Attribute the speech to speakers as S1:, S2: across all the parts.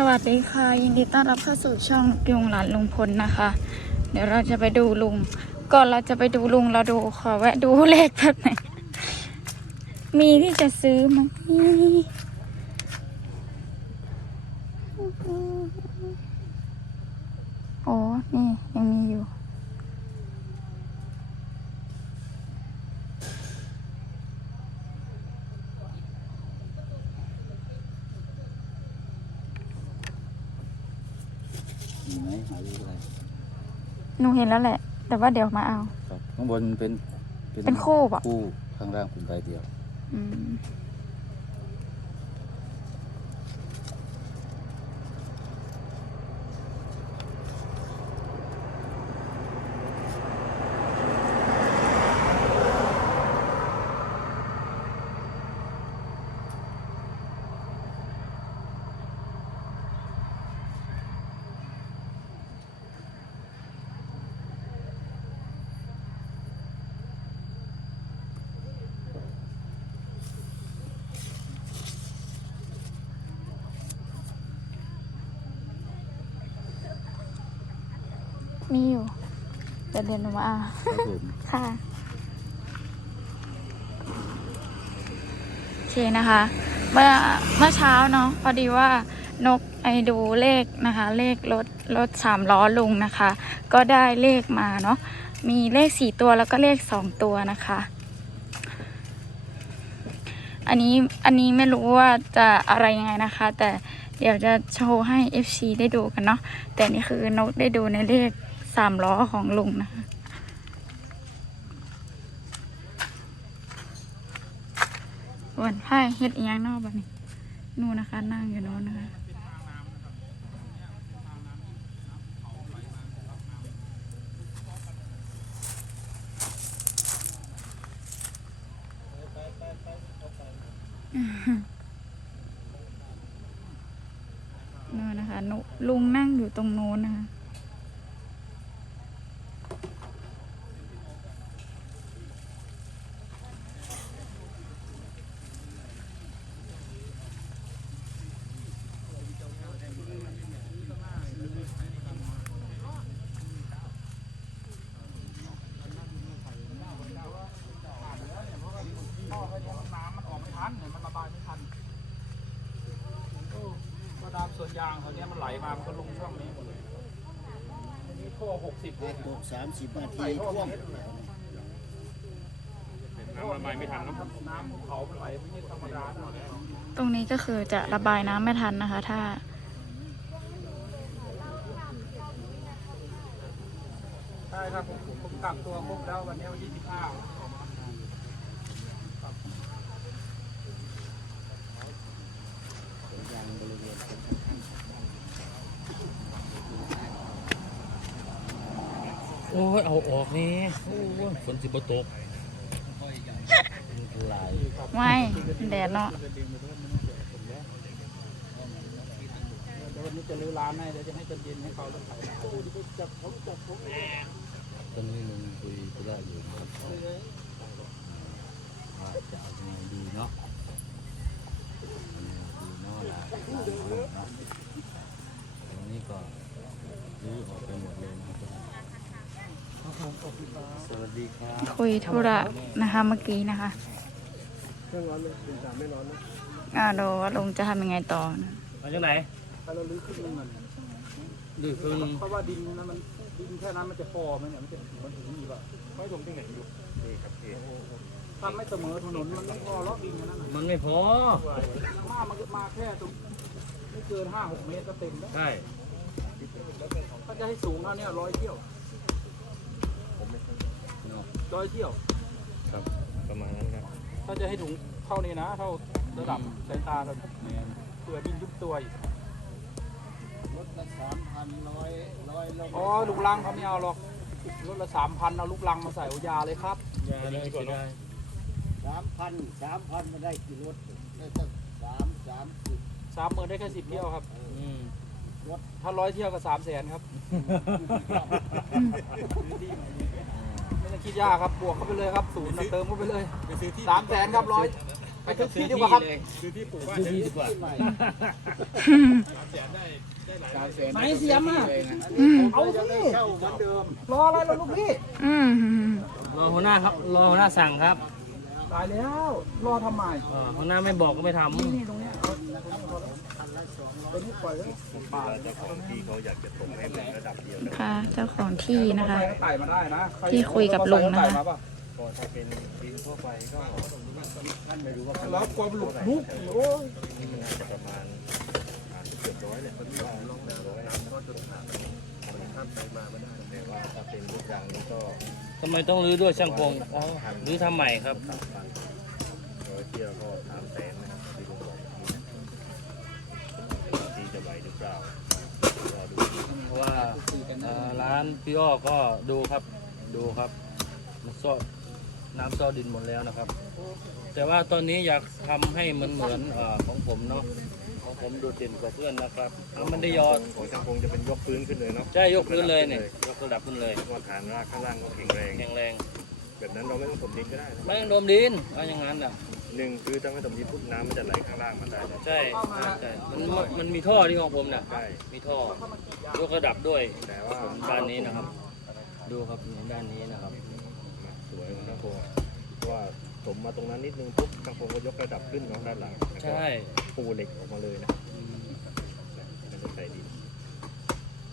S1: สวัสดีค่ะ ยินดีต้อนรับเข้าสู่ช่องยุงหลานลุงพลนะคะ เดี๋ยวเราจะไปดูลุง ก่อนเราจะไปดูลุงเราดูขอแวะดูเลขแป๊บหนึงมีที่จะซื้อไหมโอ้นี่ยังมีอยู่
S2: มีไหมหาดูอะไร
S1: หนูเห็นแล้วแหละ แต่ว่าเดี๋ยวมาเอา
S2: ครับข้างบนเป็น
S1: เป็นคู่ปะ
S2: คู่ข้างล่างเป็นใบเดียว
S1: อืม มีอยู่เดี๋ยวเดี๋ยวหนูมาเอา
S2: ครับผม
S1: ค่ะโอเคนะคะ เมื่อเมื่อเช้าเนาะพอดีว่านกไอดูเลขนะคะ เลขรถรถสามล้อลุงนะคะ ก็ได้เลขมาเนาะมีเลขสี่ตัวแล้วก็เลขสองตัวนะคะ อันนี้อันนี้ไม่รู้ว่าจะอะไรยังไงนะคะ แต่เดี๋ยวจะโชว์ให้ FC ได้ดูกันเนาะแต่นี่คือนกได้ดูในเลข สามล้อของลุงนะคะวันให้เฮ็ดอียังนอกบ้านี้นู่นนะคะ นั่งอยู่โน้นนะคะนู่นนะคะนุลุงนั่งอยู่ตรงโน้นนะคะ
S3: ก็ตามสวน ยางเขาเนี้ยมันไหลมา มันก็ลงช่องนี้หมดเลยอันนี้ท่อหกสิบ
S4: ตกสามสิบนาทีท่วม
S3: น้ำระบายไม่ทันน้ำน้ำภูเขามันไหลไม่ใช่ธรรมดานะ
S1: ตรงนี้ก็คือจะระบายน้ำไม่ทันนะคะ ถ้า
S3: ใช่ครับผมผมกักตัวครบแล้ววันนี้วันที่สิบห้า
S4: ยังบริเวณ
S5: โอ้ยเอาออกนี่โอ้ยฝนสิบตก
S4: ไหล
S1: ไม่แดดเนาะ
S3: เดี๋ยววันนี้จะรื้อร้านให้เดี๋ยวจะให้จนเย็นให้เขาแล้วขายจับผมจับผม
S4: ตอนนี้มันคุยไปได้อยู่นะครับว่าจะเอายังไงดีเนาะดีเนาะล่ะเนาะตรงนี้ก็รื้อออกไปหมดเลยนะครับ สวัสดีครับ
S1: คุยธุระนะคะเมื่อกี้นะคะ
S3: เครื่องร้อนเลยถึงสามไม่ร้อนนะ
S1: อ่าดูว่าลุงจะทำยังไงต่อนะ
S5: มาจากไหน
S3: ถ้าเราลื้อขึ้นมัน
S5: ดื้อครึ่ง
S3: เพราะว่าดินนั้นมันดินแค่นั้นมันจะพอไหมเนี่ยมันจะถึงมันถึงนี่ป่ะไม่ตรงที่ไหนอยู่ทำไม่เสมอถนนมันไม่พอล็อกดินแค่นั้นน่ะ
S5: มันไม่พอ
S3: มามันมาแค่ตรงไม่เกินห้าหกเมตรก็เต็มแล้ว
S5: ใช่
S3: ถ้าจะให้สูงเท่านี้ร้อยเที่ยว
S4: เนาะ
S3: ร้อยเที่ยว
S5: ครับ ประมาณนั้นครับ
S3: ถ้าจะให้ถุงเท่านี้นะ เท่าระดับสายตาเราเนี่ยเพื่อดินยุบตัวอีก
S4: รถละสามพันร้อยร้อยลง
S3: อ๋อลูกลังเขาไม่เอาหรอกรถละสามพันเอาลูกลังมาใส่เอายาเลยครับ
S5: ยาเลยก็ได้
S4: สามพันสามพันไม่ได้กี่รถได้ตั้งสามสามสิบ
S3: สามหมื่นได้แค่สิบเที่ยวครับ
S5: อืม
S3: ถ้าร้อยเที่ยวก็สามแสนครับ ไม่ต้องคิดยากครับบวกเข้าไปเลยครับศูนย์น่ะเติมเข้าไปเลยสามแสนครับร้อยไปทุกที่ดีกว่าครับ
S5: ซื้อที่ดีกว่า
S4: ที่ใหม่
S3: ไหนเสียมอะ
S1: อืม
S3: เอาสิรออะไรล่ะลูกพี่
S1: อืม
S5: รอหัวหน้าครับรอหัวหน้าสั่งครับ
S3: ตายแล้ว รอทำไม
S5: เออหัวหน้าไม่บอกก็ไม่ทำ
S3: นี่ตรงเนี้ยเอาตัวนี้ปล่อยไว้ป่า
S1: ค่ะเจ้าของที่นะคะ
S3: ใครก็ไต่มาได้นะใร
S1: ที่คุยกับลุงนะคะ
S3: ไต่มาป่
S4: ก็ถ้าเป็นดินทั่วไปก็ไม่รู้ว่า
S3: แล้วกลัวหลุดลุกโอ้ย
S4: นี่มันน่าจะประมาณอ่าเกือบร้อยเลยมันว่าลงหนึ่งร้อยนะก็จะผ่านมันข้ามไปมาไม่ได้แต่ว่าถ้าเป็นลูกยางนี่ก็
S5: ทำไมต้องรื้อด้วยช่างพงอ๋อรื้อทำใหม่ครับ
S4: สามพันร้อยเที่ยวก็สามแสนนะครับที่ลุงบอกที่จะไหวหรือเปล่ารอดู
S5: เพราะว่าเอ่อร้านพี่อ้อก็ดูครับ ดูครับมันซอน้ำซอดินหมดแล้วนะครับ แต่ว่าตอนนี้อยากทำให้มันเหมือนเออของผมเนาะ ของผมโดดเด่นกว่าเพื่อนนะครับแล้วมันได้ยอด
S4: ของช่างพงจะเป็นยกพื้นขึ้นเลยเนาะ
S5: ใช่ยกพื้นเลยเนี่ยยกระดับขึ้นเลย
S4: เพราะว่าฐานรากข้างล่างก็แข็งแรง
S5: แข็งแรง
S4: แบบนั้นเราไม่ต้องถมดินก็ได้นะ
S5: ไม่ต้องโดมดินเอาอย่างนั้นอะ
S4: หนึ่งคือถ้าไม่ถมดินปุ๊บน้ำมันจะไหลข้างล่างมาได้นะ
S5: ใช่ใช่ใช่มันมันมีท่อที่ของผมนะ
S4: ใช่
S5: มีท่อยกระดับด้วย
S4: แต่ว่า
S5: ด้านนี้นะครับ ดูครับด้านนี้นะครับ
S4: สวยของช่างพงอะเพราะว่า ถมมาตรงนั้นนิดนึงปุ๊บช่างพงก็ยกระดับขึ้นเนาะด้านหลังแล้วก็
S5: ใช่
S4: ปูเหล็กออกมาเลยนะมันจะใส่ดิน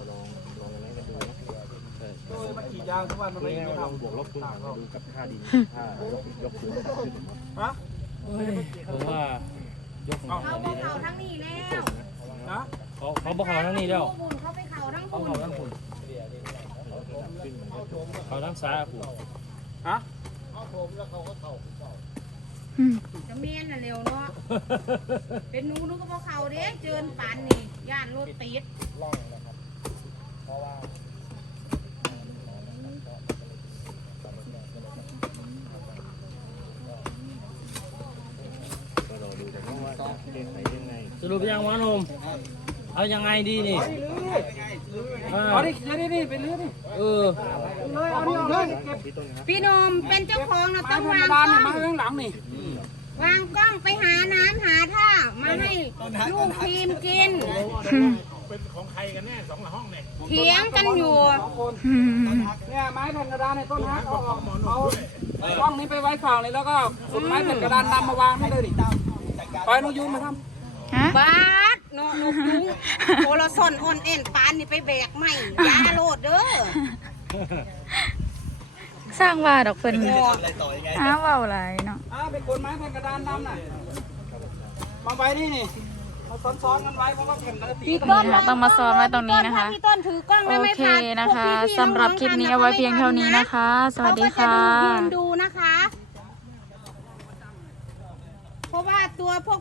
S4: ลองลองอะไรกันดูนะ
S5: ใช่
S3: เออมันกี่ยางทุกวันมัน
S4: ไม่
S3: ไม่
S4: ง่าย
S3: ไม่
S4: ว่าลอง
S3: ทำ
S4: บวกลบคูณหารมาดูกับค่าดินค่ายกยกพื้นขึ้น
S3: ฮะ
S5: ผมว่ายกของ
S6: เขา
S5: ผม
S6: บ
S5: ดี
S6: อก
S5: นะ
S6: เขาทั้งนี้แล้ว
S3: นะ
S5: เขาเขาบอกเขาทั้งนี้แล้ว
S6: บุญเขาไปเขาทั้ง
S5: เขา
S6: คุณ
S5: เขาทั้งคุณเขาทั้งซ้ายคุณ
S3: ฮะ
S1: อืม
S6: จะเมียนน่ะเร็วเนาะ เป็นหนูหนูก็บอกเขาเด้เจินปานนี่ ย่านรถติด
S4: ก็รอดูกันนะว่าจะแก้ไขยังไง
S5: สรุปยังวะหนมเอายังไงดีนี่
S3: ไปลื้อ
S5: เออ
S3: เอาดิเดี๋ยวดิดิไปลื้อดิ
S5: เออ
S3: เลยเอาดิเอาเลยเก็บ
S4: พี่ต้นครับ
S6: พี่หนมเป็นเจ้าของนะ
S3: มา
S6: ต้อง
S3: ธรร
S6: วามง
S3: ดาก
S6: ล้
S3: เนี่ย
S6: อง
S3: มาข้างหลังนี่
S6: วางกล้องไปหาน้ำหาท่ามาให้ลูกทีมกิน
S1: อืม
S6: เถียงกันอยู่
S3: สองคน
S1: อืม
S3: เนี่ยไม้แผ่นกระดานในต้นฮักเอาเอาเอากล้องนี้ไปไว้ฝั่งเลยแล้วก็สุดไม้แผ่นกระดานนำมาวางให้เลยดิไปน้องยูนมาทำ
S1: ฮะ
S6: บาดเนาะนกยุงโอละซ่อนอ่อนเอ็นปานนี่ไปแบกไม่ยาโลดเด้อ
S1: สร้างว่าดอกเป็น
S6: โอ้
S1: อ้าวเว่าอะไรเนาะ
S3: อ่าเป็นคนไม้แผ่นกระดานนำน่ะมาไว้นี่นี่มาซ้อนๆกันไว้เพราะว่าเข็มมันจะตี
S6: พี่
S3: กัน
S6: ต้น
S1: ค่ะต้องมาซ้อนไว้ตรงนี้นะคะ
S6: พี่ต้นถือกล้อง
S1: โอ
S6: แล้วไม่
S1: เค
S6: พา
S1: นะคะ
S6: พวกพี่ๆ
S1: สำหรับคลิปนี้เอาไว้เพียงเท่านี้นะคะ สวัสดีค่ะ
S6: เขาก็จะดูยืนดูนะคะ เพราะว่าตัวพวก